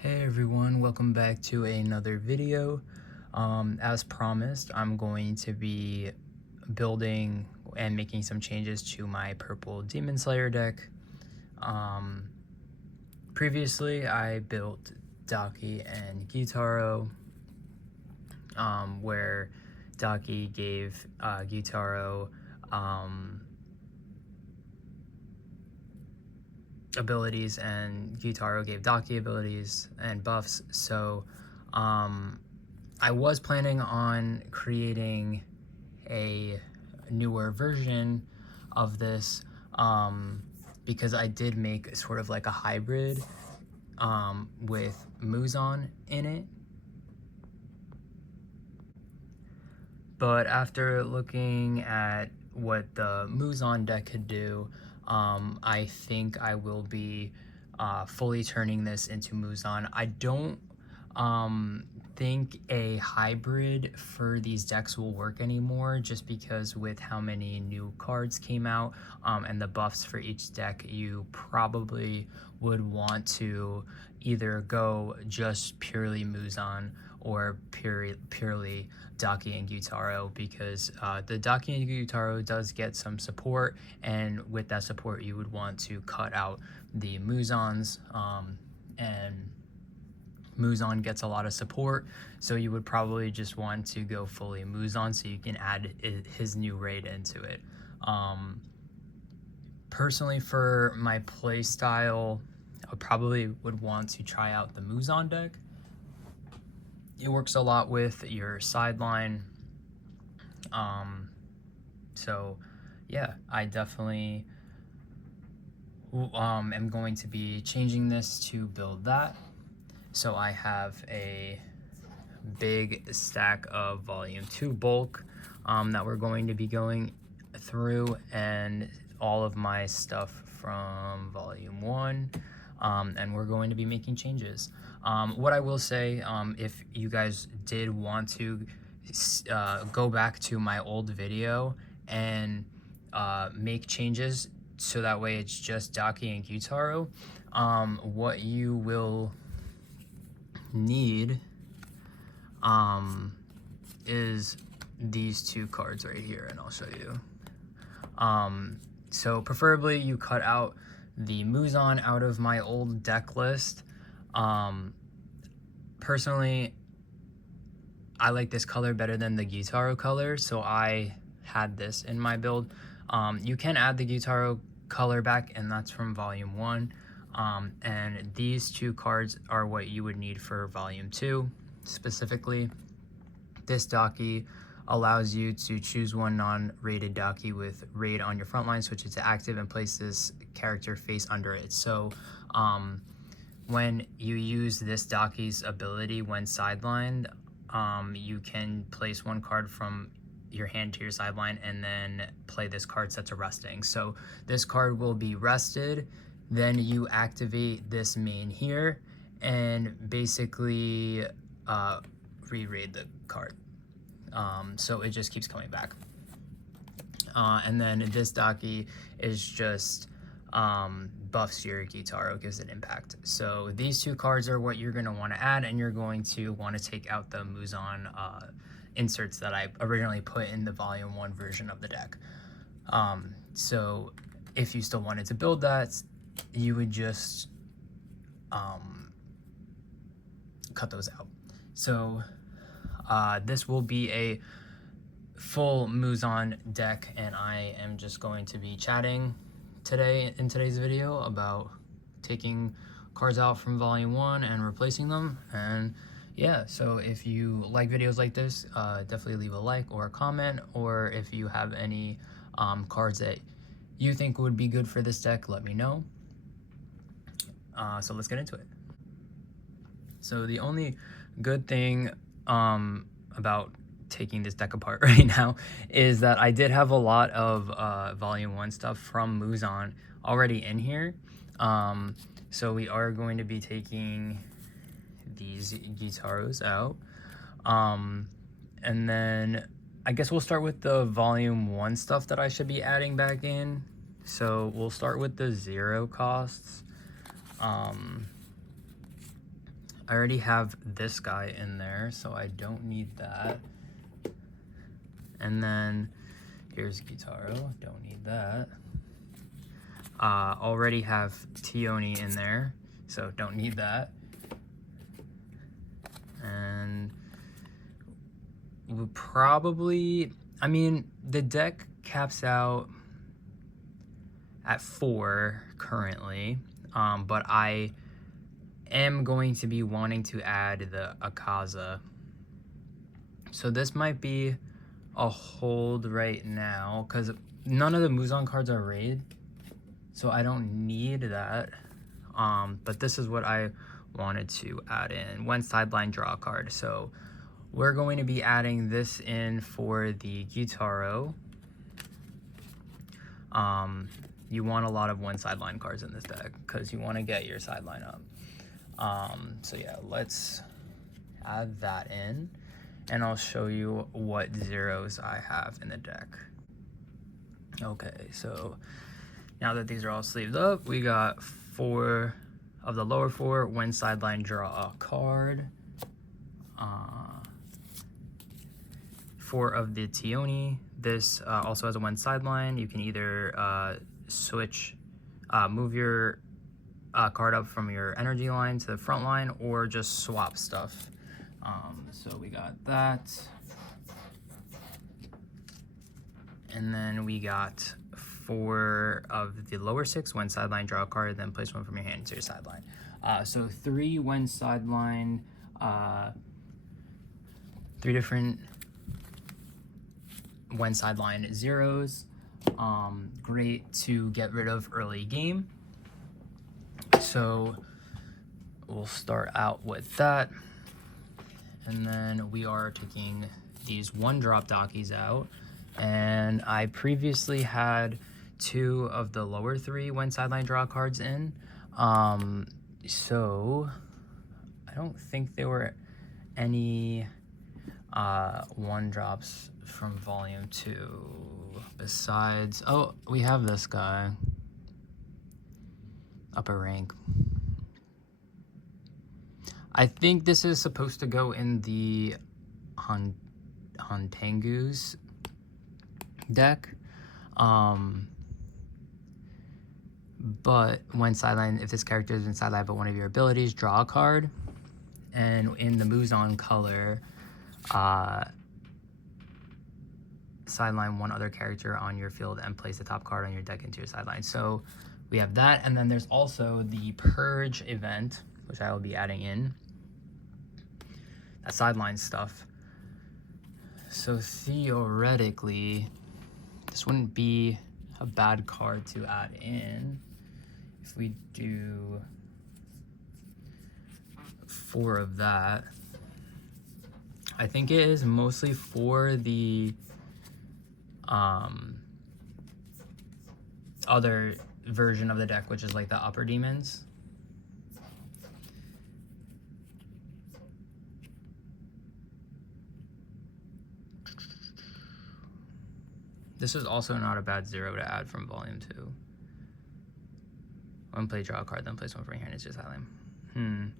Hey everyone, welcome back to another video. As promised, I'm going to be building and making some changes to my Purple Demon Slayer deck. Previously, I built Daki and Gyutaro, where Daki gave Gyutaro abilities and Gyutaro gave Daki abilities and buffs. So I was planning on creating a newer version of this because I did make sort of like a hybrid with Muzan in it. But after looking at what the Muzan deck could do, I think I will be fully turning this into Muzan. I don't think a hybrid for these decks will work anymore, just because with how many new cards came out and the buffs for each deck, you probably would want to either go just purely Muzan or purely Daki and Gyutaro, because the Daki and Gyutaro does get some support, and with that support you would want to cut out the Muzans, and Muzan gets a lot of support, so you would probably just want to go fully Muzan so you can add his new raid into it. Personally, for my play style, I probably would want to try out the Muzan deck. It works a lot with your sideline. So yeah, I definitely am going to be changing this to build that. So I have a big stack of volume 2 bulk that we're going to be going through, and all of my stuff from volume 1, and we're going to be making changes. What I will say, if you guys did want to go back to my old video and make changes so that way it's just Daki and Gyutaro, what you will need is these two cards right here, and I'll show you. So preferably you cut out the Muzan out of my old deck list. Personally, I like this color better than the Gyutaro color, so I had this in my build. You can add the Gyutaro color back, and that's from volume 1. And these two cards are what you would need for volume 2. Specifically, this Daki allows you to choose one non-rated Daki with raid on your front line, switch it to active, and place this character face under it. So when you use this Daki's ability when sidelined, you can place one card from your hand to your sideline and then play this card set to resting. So this card will be rested, then you activate this main here and basically re-raid the card. So it just keeps coming back. And then this Daki is just buffs your Gyutaro, gives it impact. So these two cards are what you're going to want to add, and you're going to want to take out the Muzan inserts that I originally put in the volume 1 version of the deck. So if you still wanted to build that, you would just cut those out. So this will be a full Muzan deck, and I am just going to be chatting today in today's video about taking cards out from volume 1 and replacing them. And yeah, so if you like videos like this, definitely leave a like or a comment, or if you have any cards that you think would be good for this deck, let me know. So let's get into it. So the only good thing about taking this deck apart right now is that I did have a lot of volume 1 stuff from Muzan already in here. So we are going to be taking these Gyutaros out, and then I guess we'll start with the volume 1 stuff that I should be adding back in. So we'll start with the 0 costs. I already have this guy in there, so I don't need that. And then here's Gyutaro, don't need that. Already have Tioni in there, so don't need that. And we probably, I mean, the deck caps out at 4 currently, but I am going to be wanting to add the Akaza. So this might be a hold right now because none of the Muzan cards are raid, so I don't need that. But this is what I wanted to add in. When sideline, draw a card. So we're going to be adding this in for the Gyutaro. You want a lot of one sideline cards in this deck because you want to get your sideline up. So yeah, let's add that in, and I'll show you what zeros I have in the deck. Okay, so now that these are all sleeved up, we got 4 of the lower 4. When sideline, draw a card. 4 of the Tioni. This also has a one sideline. You can either switch, move your card up from your energy line to the front line, or just swap stuff. So we got that. And then we got 4 of the lower 6. When sideline, draw a card, then place 1 from your hand to your sideline. So 3 when sideline, 3 different when sideline zeros. Great to get rid of early game. So we'll start out with that. And then we are taking these 1-drop Dockies out. And I previously had 2 of the lower 3 when sideline draw cards in. So I don't think there were any 1-drops from volume 2 besides, oh, we have this guy, upper rank. I think this is supposed to go in the Hontengu's deck. But when sideline, if this character is in sideline but one of your abilities, draw a card. And in the Muzan color, sideline 1 other character on your field and place the top card on your deck into your sideline. So we have that, and then there's also the Purge event, which I will be adding in. That sideline stuff. So theoretically, this wouldn't be a bad card to add in. If we do 4 of that, I think it is mostly for the other version of the deck, which is like the upper demons. This is also not a bad 0 to add from volume 2. One play, draw a card, then place 1 from your hand into your sideline.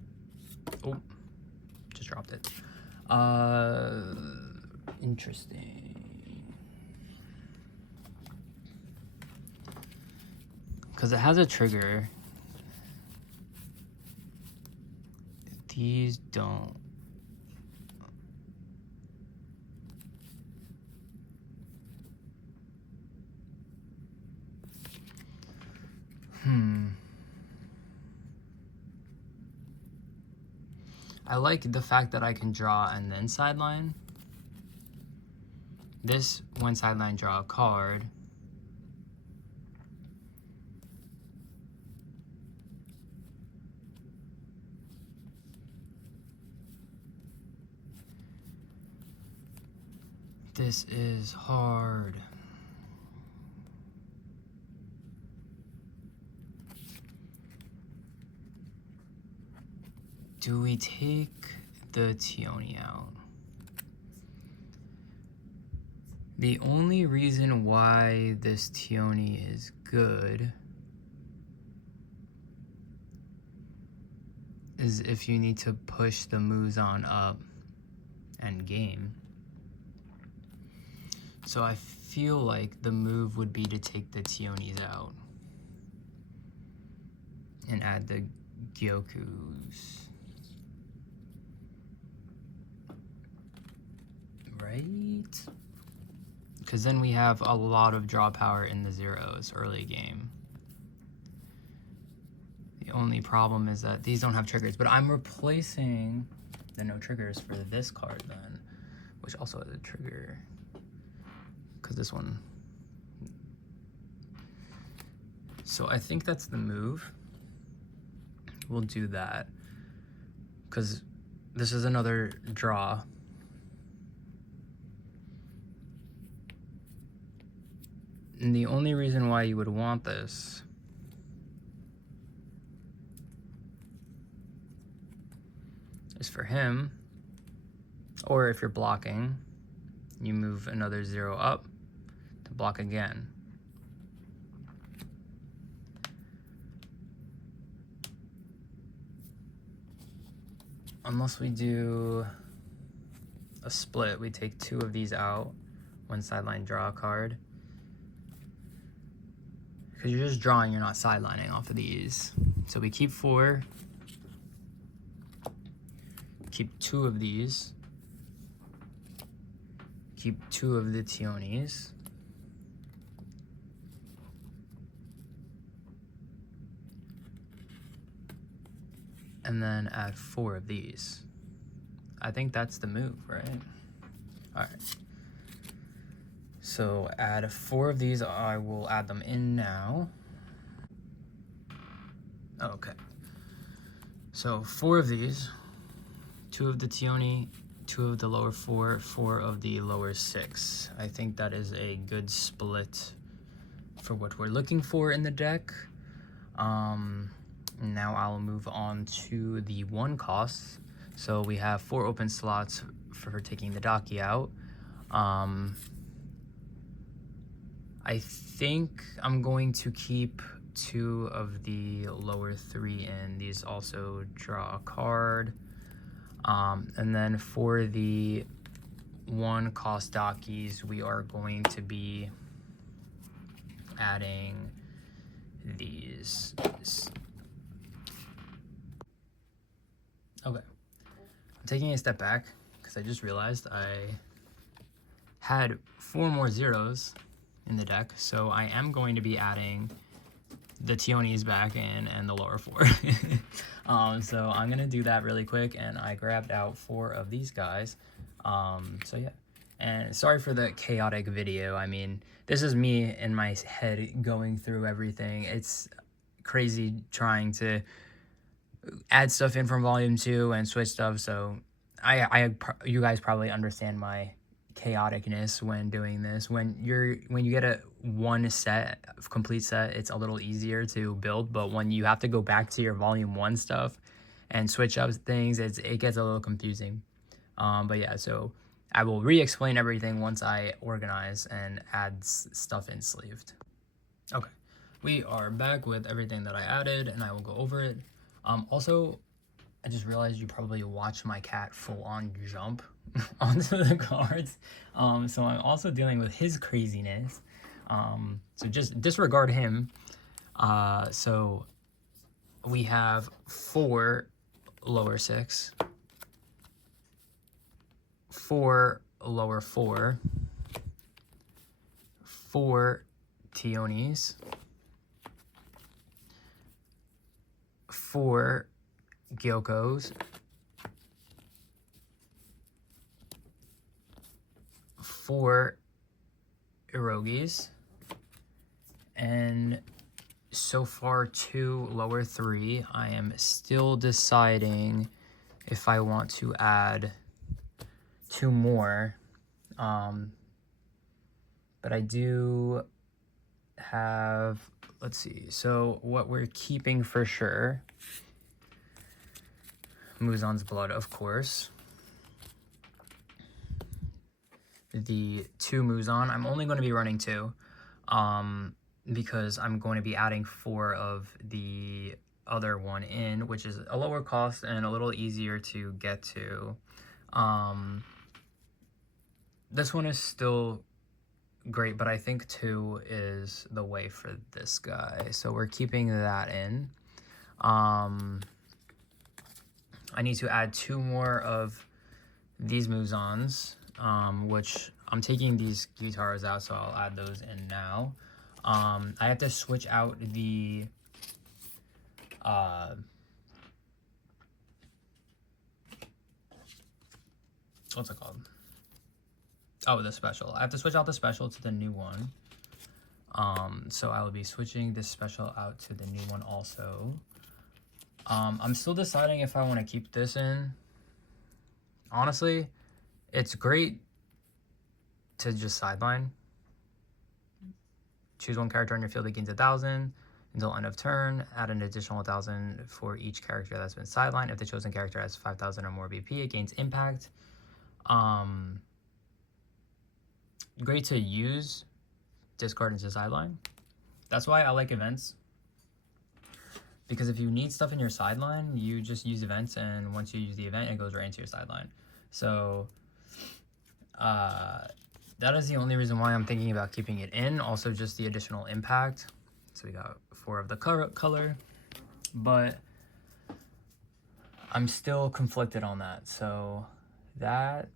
Oh, just dropped it. Interesting. Because it has a trigger. These don't. I like the fact that I can draw and then sideline. This, when sideline, draw a card. This is hard. Do we take the Tioni out? The only reason why this Tioni is good is if you need to push the Muzan up and game. So I feel like the move would be to take the Tionis out and add the Gyokus. Right? Because then we have a lot of draw power in the zeros early game. The only problem is that these don't have triggers, but I'm replacing the no triggers for this card then, which also has a trigger. Because this one. So I think that's the move. We'll do that. Because this is another draw. And the only reason why you would want this is for him, or if you're blocking, you move another 0 up to block again. Unless we do a split, we take 2 of these out, one sideline, draw a card. Because you're just drawing, you're not sidelining off of these. So we keep 4, keep 2 of these, keep 2 of the Tionis, and then add 4 of these. I think that's the move, right? All right. So add 4 of these. I will add them in now. Okay. So 4 of these, 2 of the Tioni, 2 of the lower 4, 4 of the lower 6. I think that is a good split for what we're looking for in the deck. Now I'll move on to the 1 costs. So we have 4 open slots for taking the Daki out. I think I'm going to keep 2 of the lower 3 in. These also draw a card. And then for the 1 cost Dakis, we are going to be adding these. Okay. I'm taking a step back because I just realized I had 4 more zeros in the deck, so I am going to be adding the Tionis back in and the lower 4. So I'm gonna do that really quick, and I grabbed out 4 of these guys. So yeah, and sorry for the chaotic video. I mean, this is me in my head going through everything. It's crazy trying to add stuff in from volume 2 and switch stuff, so you guys probably understand my chaoticness when doing this. When you get a complete set, it's a little easier to build, but when you have to go back to your volume 1 stuff and switch up things, it gets a little confusing. But yeah, so I will re-explain everything once I organize and add stuff in sleeved. Okay, we are back with everything that I added, and I will go over it. Also, I just realized you probably watched my cat full on jump onto the cards. So I'm also dealing with his craziness. So just disregard him. So we have 4 lower 6, 4 lower 4, 4 Tionis, 4 Gyokos, 4 Irogis, and so far 2 lower 3. I am still deciding if I want to add 2 more, but I do have, let's see, so what we're keeping for sure, Muzan's Blood, of course. The 2 Muzan, I'm only going to be running 2, because I'm going to be adding 4 of the other one in, which is a lower cost and a little easier to get to. This one is still great, but I think 2 is the way for this guy. So we're keeping that in. I need to add 2 more of these Muzans, which I'm taking these guitars out, so I'll add those in now. I have to switch out the what's it called? Oh, the special. I have to switch out the special to the new one. So I will be switching this special out to the new one also. I'm still deciding if I want to keep this in. Honestly, it's great to just sideline. Choose one character on your field that gains 1,000 until end of turn. Add an additional 1,000 for each character that's been sidelined. If the chosen character has 5,000 or more BP, it gains impact. Great to use, discard into sideline. That's why I like events. Because if you need stuff in your sideline, you just use events, and once you use the event, it goes right into your sideline. So that is the only reason why I'm thinking about keeping it in. Also, just the additional impact. So we got 4 of the color, but I'm still conflicted on that. So that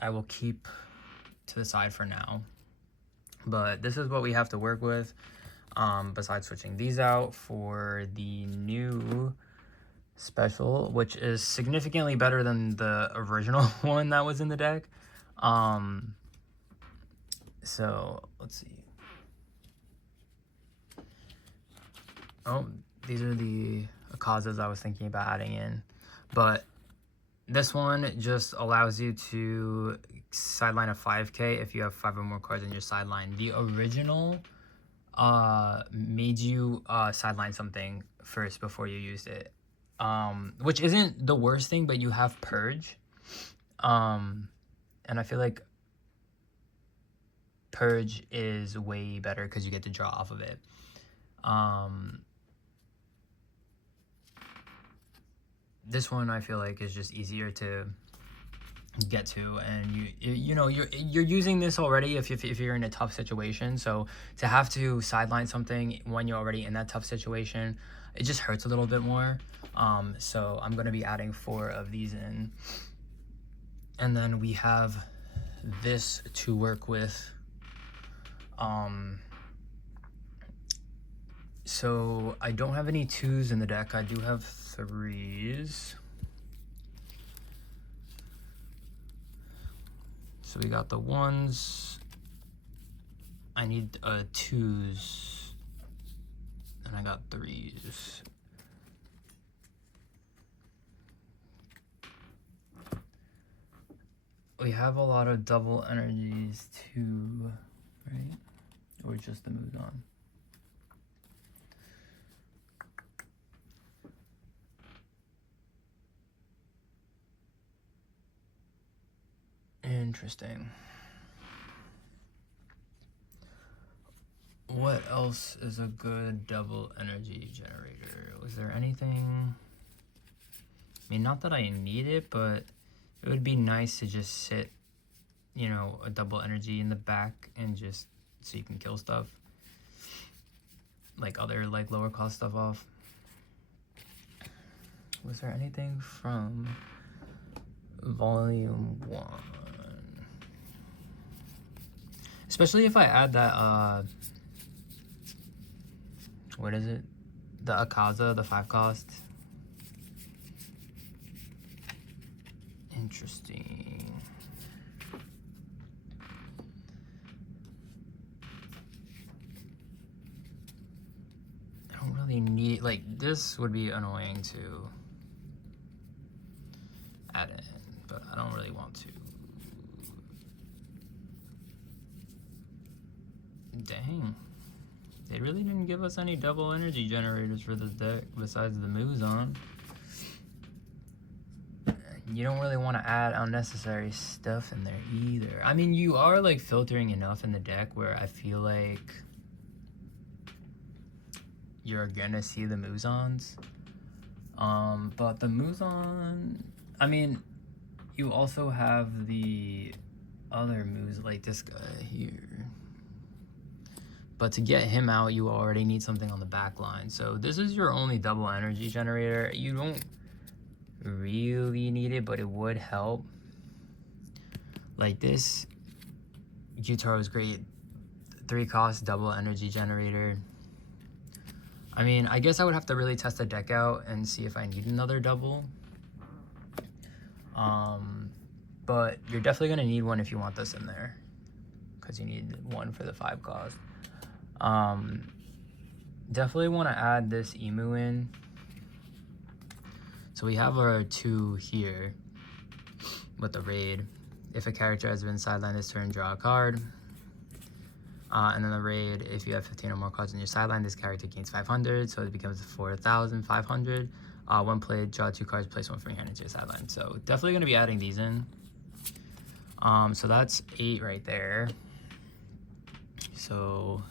I will keep to the side for now. But this is what we have to work with. Besides switching these out for the new special, which is significantly better than the original one that was in the deck. So let's see. Oh, these are the Akazas I was thinking about adding in, but this one just allows you to sideline a 5K if you have 5 or more cards in your sideline. The original made you sideline something first before you used it, which isn't the worst thing, but you have Purge, and I feel like Purge is way better because you get to draw off of it. This one I feel like is just easier to get to, and you know you're using this already if you're in a tough situation. So to have to sideline something when you're already in that tough situation, it just hurts a little bit more. So I'm gonna be adding 4 of these in, and then we have this to work with. So I don't have any 2s in the deck. I do have 3s. So we got the 1s. I need 2s. And I got 3s. We have a lot of double energies too, right? Or just the Muzan? Interesting. What else is a good double energy generator? Was there anything? I mean, not that I need it, but it would be nice to just sit, you know, a double energy in the back and just so you can kill stuff. Like other like lower cost stuff off. Was there anything from Volume 1? Especially if I add that, what is it? The Akaza, the 5 cost. Interesting. I don't really need, like, this would be annoying to add in, but I don't really want to. Dang. They really didn't give us any double energy generators for this deck besides the Muzan. You don't really want to add unnecessary stuff in there either. I mean, you are like filtering enough in the deck where I feel like you're gonna see the Muzans. But the Muzan, I mean, you also have the other Muz, like this guy here. But to get him out, you already need something on the back line. So this is your only double energy generator. You don't really need it, but it would help. Like this, Gyutaro is great. 3 cost, double energy generator. I mean, I guess I would have to really test the deck out and see if I need another double. But you're definitely gonna need one if you want this in there, because you need one for the 5 cost. Definitely want to add this Emu in. So we have our 2 here with the raid. If a character has been sidelined this turn, draw a card. And then the raid, if you have 15 or more cards on your sideline, this character gains 500, so it becomes 4,500. When played, draw 2 cards, place 1 from your hand into your sideline. So definitely going to be adding these in. So that's 8 right there. So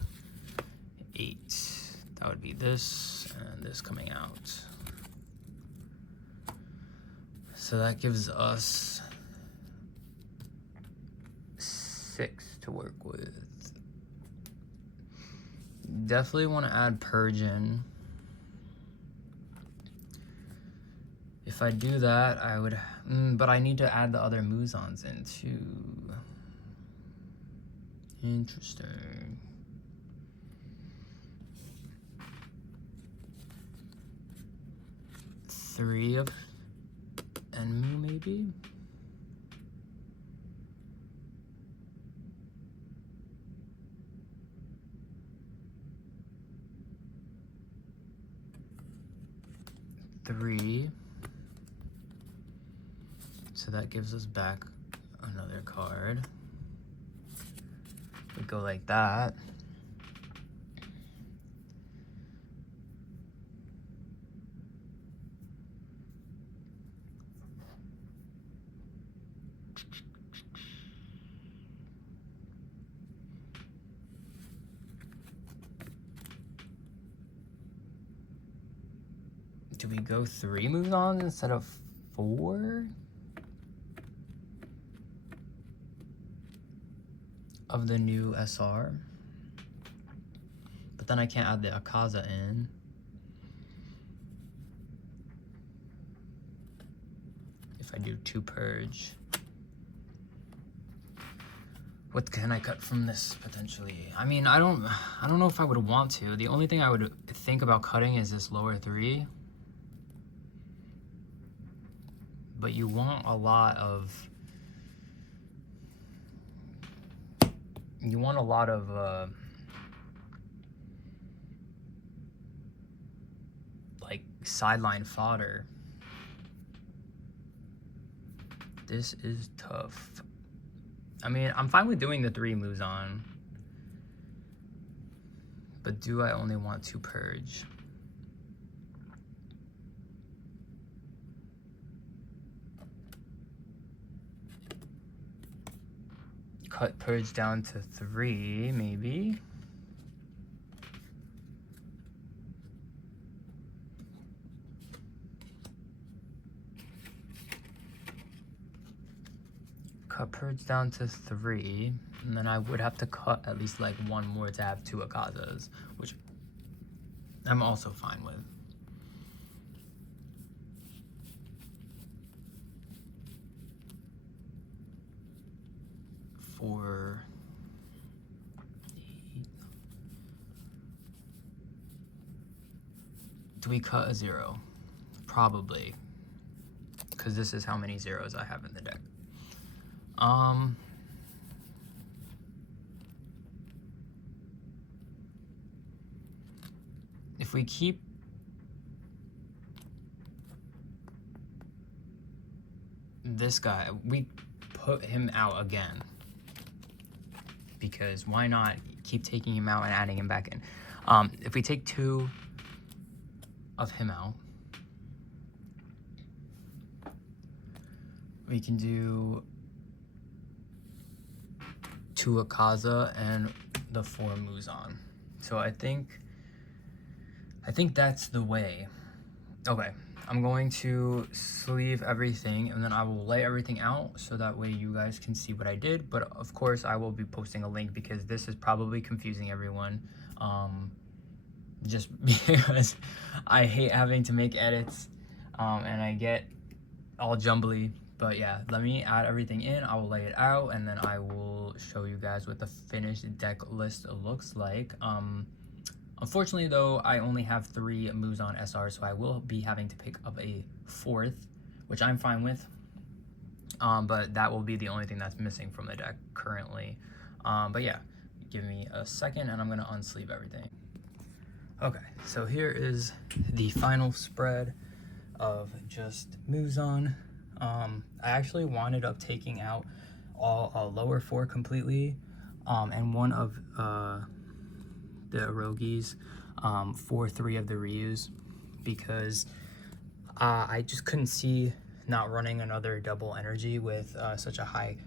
8. That would be this and this coming out. So that gives us 6 to work with. Definitely want to add Purge in. If I do that, I would, but I need to add the other Muzans in too. Interesting. Three of Enmu maybe? Three. So that gives us back another card. We go like that. Do we go 3 Muzans instead of 4? Of the new SR? But then I can't add the Akaza in. If I do 2 Purge. What can I cut from this potentially? I mean, I don't know if I would want to. The only thing I would think about cutting is this lower 3. But you want a lot of like sideline fodder. This is tough. I mean, I'm fine with doing the 3 Muzan, but do I only want to Purge? Cut Purge down to 3, maybe. Cut Purge down to 3, and then I would have to cut at least like 1 more to have 2 Akazas, which I'm also fine with. For 8. Do we cut a 0? Probably, because this is how many zeros I have in the deck. If we keep this guy, we put him out again, because why not keep taking him out and adding him back in? If we take 2 of him out, we can do 2 Akaza and the 4 Muzan. So I think I think that's the way. Okay, I'm going to sleeve everything and then I will lay everything out so that way you guys can see what I did. But of course I will be posting a link because this is probably confusing everyone. Just because I hate having to make edits and I get all jumbly. But yeah, let me add everything in, I will lay it out, and then I will show you guys what the finished deck list looks like. Unfortunately though, I only have 3 Muzan SRs, so I will be having to pick up a 4th, which I'm fine with. But that will be the only thing that's missing from the deck currently. But yeah, give me a second and I'm gonna unsleeve everything. Okay, so here is the final spread of just Muzan. I actually wound up taking out all lower 4 completely, and one of the Erogis for 3 of the Ryus, because I just couldn't see not running another double energy with such a high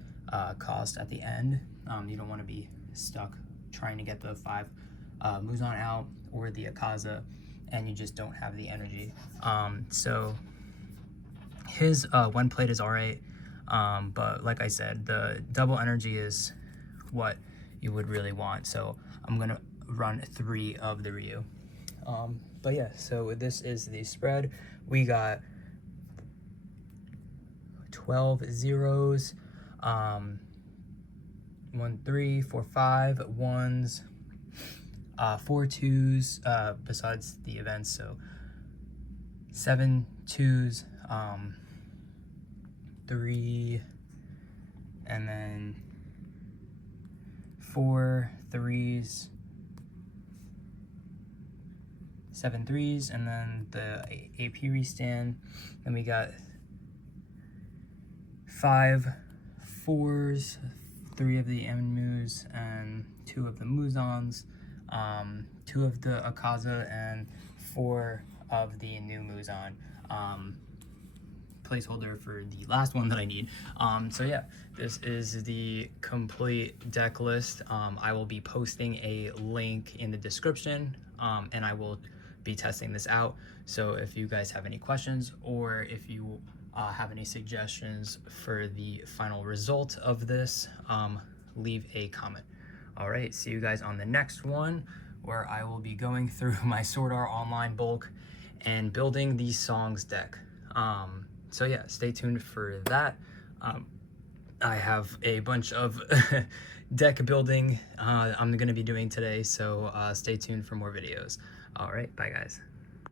cost at the end. You don't want to be stuck trying to get the 5 Muzan out or the Akaza and you just don't have the energy. So his one plate is alright, but like I said, the double energy is what you would really want, so I'm gonna run 3 of the Ryu. But yeah, so this is the spread. We got 12 zeros, 1, 3, 4, 5 1s, 4 2s, besides the events, so 7 2s, 3, and then 4 3s, 7 3s, and then the AP restand. Then we got 5 4s, 3 of the Enmus, and 2 of the Muzans, 2 of the Akaza, and 4 of the new Muzan. Placeholder for the last one that I need. So yeah, this is the complete deck list. I will be posting a link in the description, and I will be testing this out. So if you guys have any questions, or if you have any suggestions for the final result of this, leave a comment. All right, see you guys on the next one, where I will be going through my Sword Art Online bulk and building the songs deck. So yeah, stay tuned for that. I have a bunch of deck building I'm gonna be doing today, so stay tuned for more videos. All right, bye guys.